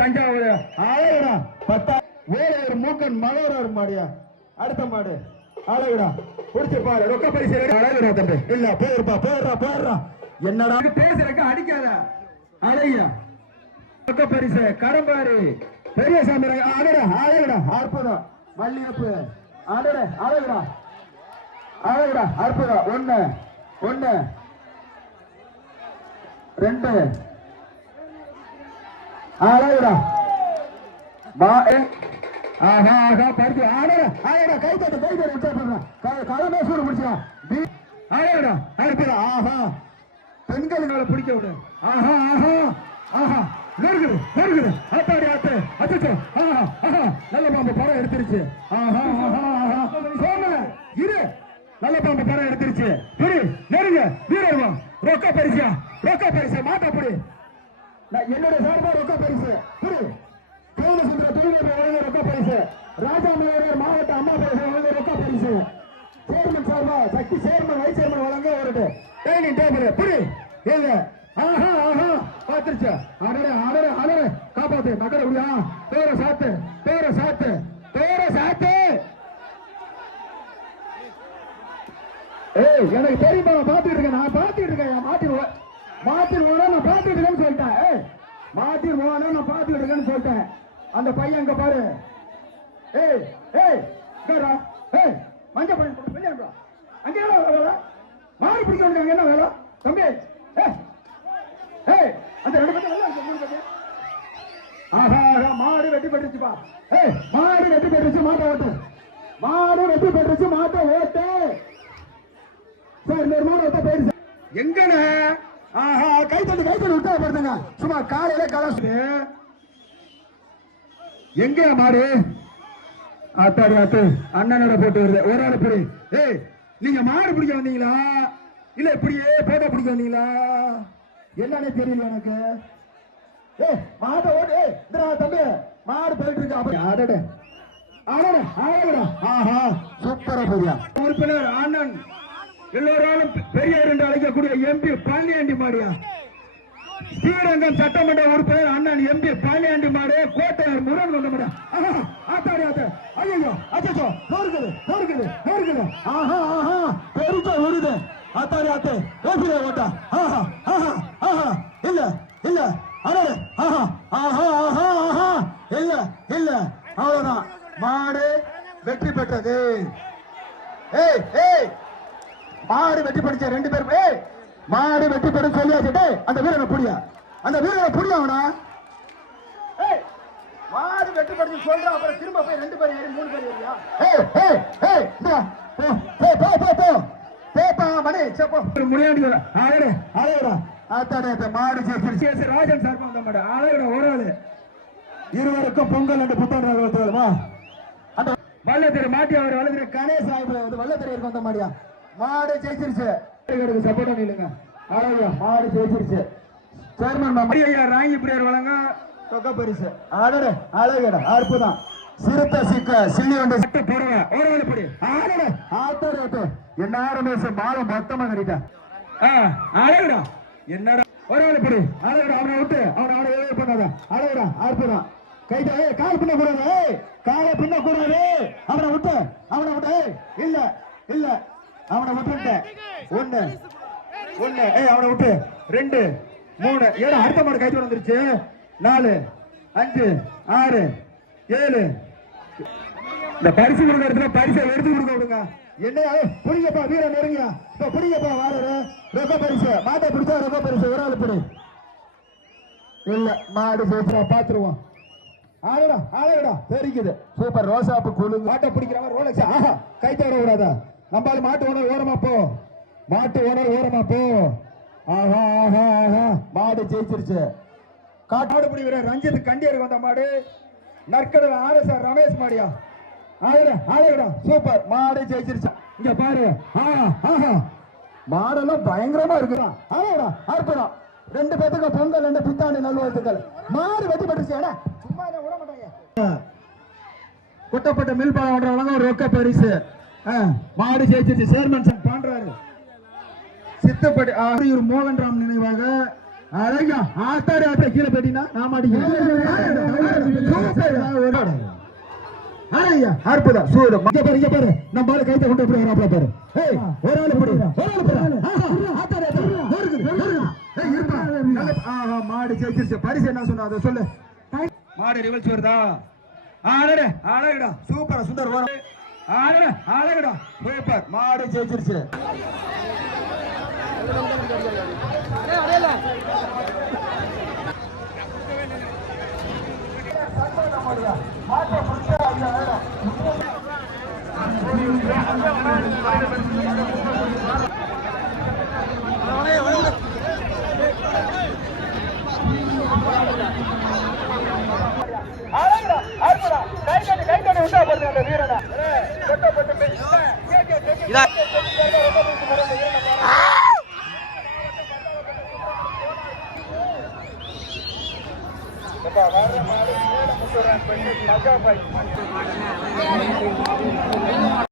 தஞ்சாவூர் அழகுடா 10 வேலையூர் மூக்கன் மலர் மாடியா அடுத்த மாடு அழகுடா குடிச்சு பாரு ரொக்க பரிசு அழகுடா தம்பி இல்ல போயிடுறா என்னடா பேசுறக்க அடிக்காத அழகியா ரொக்க பரிசு கடம்பாரு பெரிய சாமி அழகுடா அற்புதம் மல்லியப்பு அழகுடா அற்புதம் 1 2 அழகுடா பருத்தி ஆடா கை தட்டு கடமை சூடு முடிச்சான் ஆஹா பெண்களுக்கு பிடிக்க விடு ஆஹா நெருக்குது ஆத்தாடி ஆத்து அச்சோ நல்ல பாம்பு படம் எடுத்துருச்சு இரு நல்ல பாம்பு படம் எடுத்துருச்சு நெருங்க வீரர்வம் ரொக்க பரிசு மாட்டப்படி என்னுடைய சார்பா ரொக்க பரிசு ரொக்க பரிசு ராஜா மலையர் மாவட்ட அம்மா பரிசு ரொக்க பரிசு சேர்மன் சார்பா சக்தி சேர்மன் வைஸ் சேர்மன் வழங்க ஒரு டைனிங் டேபிள் புரி இல்ல பாத்துருச்சு காப்பாத்து மக்களை முடியா பேர சாத்து ஏய் எனக்கு தெரியுமா நான் பாத்துட்டு இருக்கேன் நான் பாத்துட்டு இருக்கேன்னு சொல்லிட்டேன் மாத்தின் போனா நான் பாத்துட்டு இருக்கேன்னு சொல்லிட்டேன் அந்த பையன் அங்க பாரு மஞ்ச பையன் அங்க என்ன வேலை மாறி பிடிக்க வேண்டிய என்ன வேலை தம்பி அந்த 2 பேரும் ஆஹா மாடு வெட்டி பெற்றுச்சுப்பா மாடு வெட்டி பெற்றுச்சு மாட்ட ஓட்டு சரி இந்த மாடு வெட்ட போயிருச்சு எங்கண்ணே ஆஹா கை தட்டு விட்டா பாருங்க சும்மா காலையில கலசு எங்க மாடு ஆத்தாடி அண்ணனோட போட்டு வருது ஒரு ஆள் புரி நீங்க மாடு பிடிக்க வந்தீங்களா இல்ல இப்படியே போட்டோ பிடிக்க வந்தீங்களா என்னன்னே தெரியல எனக்கு மாட்டை ஓட்டு தம்பி மாடு போயிட்டு இருக்கு ஆஹா சூப்பரா பெரியா உறுப்பினர் அண்ணன் எல்லோராலும் பெரியார் என்று அழைக்கக்கூடிய எம்பி பழனியாண்டி மாடியா ஸ்ரீரங்கம் சட்டமன்ற உறுப்பினர் அண்ணன் எம்பி பழனியாண்டி மாடு கோட்டையார் முருகன் கொண்ட மாடியா ஆத்தாடி ஐயோ அச்சோ நோருக்குது ஆஹா பெருசா உருது ஆத்தாடி பேசுறே ஓட்டா இல்ல இல்ல அவ்வளவுதான் மாடு வெற்றி பெற்றது மாடு வெற்றி பெற்ற 2 பேரும் மாடு வெற்றி பெறும் சொல்லியாச்சு அந்த வீரனை புடியா அவனா மாடு வெற்றி பெற்று சொல்ற அப்புறம் திரும்ப போய் 2 பேர் 3 பேர் ஏறியா மணி முடியாடி மாடு ராஜன் சார்பா வந்த மாடு அழகுடா ஒரு ஆளு இருவருக்கும் பொங்கல் என்று புத்தாண்டு வல்லத்தெரு மாட்டி அவர் வல்லத்தெரு கணேஷ் சாஹிப் வல்லத்தெரு வந்த மாடியா மாடு ஜெயிச்சிருச்சு சப்போர்ட் பண்ணிடுங்க அழகா மாடு ஜெயிச்சிருச்சு சேர்மன் ராங்கி பிரியார் வழங்க தொகை பரிசு அழகடா அற்புதம் சிறுத்தை சிக்க சில்லி வந்து சட்டை போடுவேன் ஒரு ஆளு படி ஆத்தாடு என்ன ரமேஷ் மாலம் மொத்தமா கட்டிட்டா அழகுடா என்னடா ஒரு ஆளு படி அழகுடா அவனை விட்டு அவனை பண்ணாத அழகுடா அற்புதம் கைட்ட கால் பின்ன கூடாது காலை பின்ன கூடாது அவனை விட்டு இல்ல அவனை விட்டுட்டேன் 1 அவனை விட்டு 2 3 7 அடுத்த மாடு கைட்டு வந்துருச்சு 4 5 6 7 இந்த பரிசு கொடுக்க இடத்துல பரிசை எடுத்து கொடுக்க விடுங்க என்ன புடிங்கப்பா வீரன் நெருங்கியா இப்ப புடிங்கப்பா வாரரு ரொக்க பரிசு மாட்டை பிடிச்சா ரொக்க பரிசு ஒரு ஆள் பிடி இல்ல மாடு பேசுறா பாத்துருவோம் ஆளுடா தெரிக்குது சூப்பர் ரோசாப்பு குழு மாட்டை பிடிக்கிறவன் ரோலக்ஸ் ஆஹா கைத்தோட விடாதா நம்மளால மாட்டு ஓனர் ஓரமா போ ஆஹா மாடு ஜெயிச்சிருச்சு காட்டாடு பிடி வீரர் ரஞ்சித் கண்டியருக்கு வந்த மாடு நற்கடல் RSR ரமேஷ் மாடியா ஆளுடா சூப்பர் மாடு ஜெயிச்சிருச்சு இங்க பாரு மாடெல்லாம் பயங்கரமா இருக்குதா ஆளுடா அற்புதம் 2 பேத்துக்கு பொங்கல் 2 புத்தாண்டு நல்வாழ்த்துக்கள் மாடு வெட்டி பெற்றுச்சு சும்மா விட மாட்டாங்க குட்டப்பட்ட மில்பாலம் வழங்க ஒரு ரொக்க பரிசு மாடு ஜெயிச்சிருச்சு சேர்மன் பாண்டாரு சித்தப்படி ஆரியூர் மோகன்ராம் நினைவாக அழகா ஆத்தாடி ஆட்ட கீழே போயிட்டீங்கன்னா நான் மாட்டேங்கிறேன். அழகா அற்புதம் சூடு மத்திய பாரு இங்க பாரு நம்ம பாரு கைத்த கொண்டு போய் வராப்ல பாரு. ஏய் ஒரு ஆளு போடு ஆத்தாடி மாடு ஜெயிச்சிருச்சு. பரிசு என்ன சொன்ன அதை சொல்லு. மாடு ரிவல்ஸ் வருதா? ஆடடே அழகுடா சூப்பரா சுந்தர் வரும். ஆடடே அழகுடா சூப்பர் மாடு ஜெயிச்சிருச்சு.